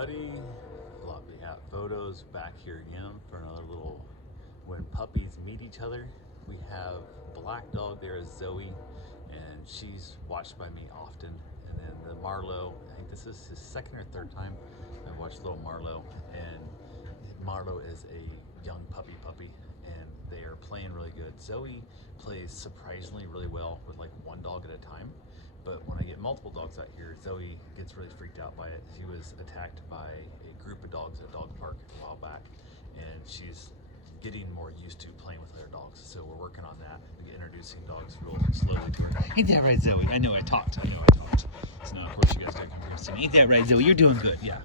everybody. Floppy Hat Photos back here again for another little when puppies meet each other. We have black dog there is Zoe, and she's watched by me often. And then the Marlowe, I think this is his second or third time I've watched little Marlowe, and Marlowe is a young puppy, and they are playing really good. Zoe plays surprisingly really well with like one dog at a time. But when I get multiple dogs out here, Zoe gets really freaked out by it. She was attacked by a group of dogs at a dog park a while back, and she's getting more used to playing with other dogs. So we're working on that. We get introducing dogs real slowly to her. Ain't that right, Zoe? I know I talked. So now, of course, you guys don't come here and say, ain't that right, Zoe? You're doing good. Yeah.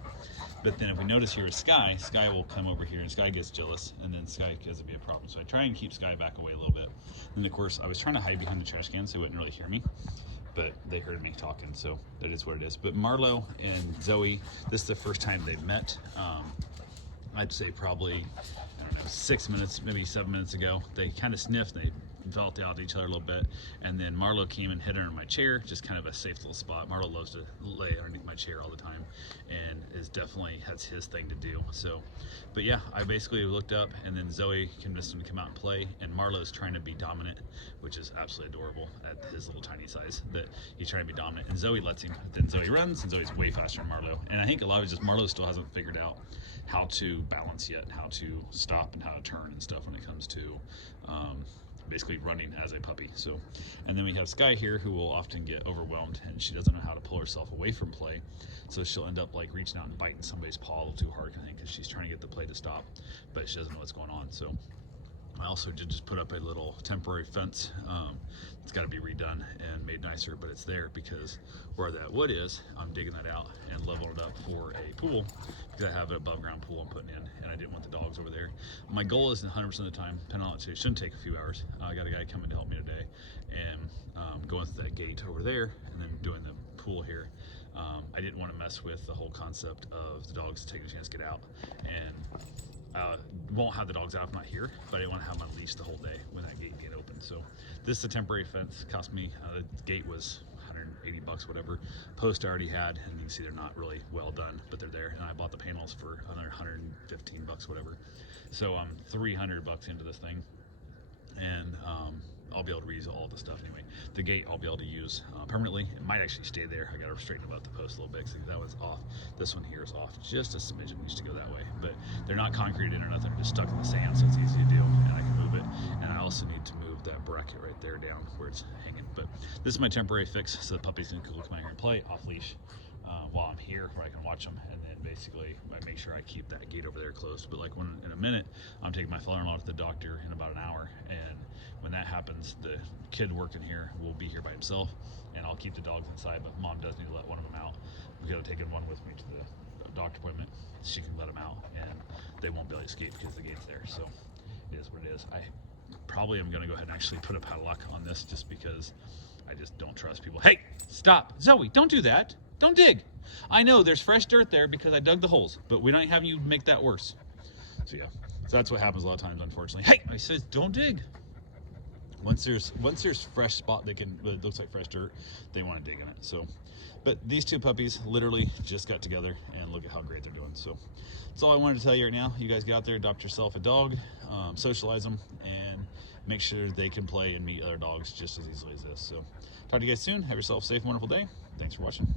But then if we notice here is Sky will come over here, and Sky gets jealous, and then Sky gets to be a problem. So I try and keep Sky back away a little bit. And of course, I was trying to hide behind the trash can so they wouldn't really hear me. But they heard me talking, so that is what it is. But Marlowe and Zoe, this is the first time they've met. I'd say probably, I don't know, 6 minutes, maybe 7 minutes ago. They kind of sniffed, they felt out at each other a little bit, and then Marlowe came and hid under my chair, just kind of a safe little spot. Marlowe loves to lay underneath my chair all the time, and is definitely has his thing to do. So, but yeah, I basically looked up, and then Zoe convinced him to come out and play, and Marlowe's trying to be dominant, which is absolutely adorable at his little tiny size, that he's trying to be dominant, and Zoe lets him. Then Zoe runs, and Zoe's way faster than Marlowe, and I think a lot of it is just Marlowe still hasn't figured out how to balance yet, how to stop and how to turn and stuff when it comes to basically running as a puppy. So, and then we have Sky here, who will often get overwhelmed, and she doesn't know how to pull herself away from play, so she'll end up like reaching out and biting somebody's paw a little too hard, I think, because she's trying to get the play to stop, but she doesn't know what's going on. So I also did just put up a little temporary fence. It's got to be redone and made nicer, but it's there because where that wood is, I'm digging that out and leveling it up for a pool, because I have an above ground pool I'm putting in, and I didn't want the dogs over there. My goal is 100% of the time, depending on it, it shouldn't take a few hours. I got a guy coming to help me today, and going through that gate over there and then doing the pool here. I didn't want to mess with the whole concept of the dogs taking a chance to get out, and won't have the dogs out if I'm not here, but I didn't want to have them on leash the whole day when that gate get open. So this is a temporary fence. Cost me, the gate was 180 bucks, whatever. Post I already had, and you can see they're not really well done, but they're there. And I bought the panels for another 115 bucks, whatever. So I'm 300 bucks into this thing, and I'll be able to reuse all the stuff anyway. The gate I'll be able to use permanently. It might actually stay there. I got to straighten about the post a little bit, because that one's off. This one here is off just a smidgen. Needs to go that way, but they're not concreted in or nothing. They're just stuck in the sand, so it's easy to do, and I can move it. And I also need to move that bracket right there down where it's hanging. But this is my temporary fix, so the puppies can come out here and play off leash while I'm here, where I can watch them, and then basically I make sure I keep that gate over there closed. But like in a minute, I'm taking my father-in-law to the doctor in about an hour, and when that happens, the kid working here will be here by himself, and I'll keep the dogs inside, but mom does need to let one of them out. We've got to take one with me to the doctor appointment. She can let them out, and they won't be able to escape because the gate's there. So it is what it is. I probably am going to go ahead and actually put a padlock on this, just because I just don't trust people. Hey, stop. Zoe, don't do that. Don't dig. I know there's fresh dirt there because I dug the holes, but we don't have you make that worse. So yeah, so that's what happens a lot of times, unfortunately. Hey, I said don't dig. Once there's fresh spot that looks like fresh dirt, they want to dig in it. So, but these two puppies literally just got together, and look at how great they're doing. So that's all I wanted to tell you right now. You guys get out there, adopt yourself a dog, socialize them, and make sure they can play and meet other dogs just as easily as this. So talk to you guys soon. Have yourself a safe, wonderful day. Thanks for watching.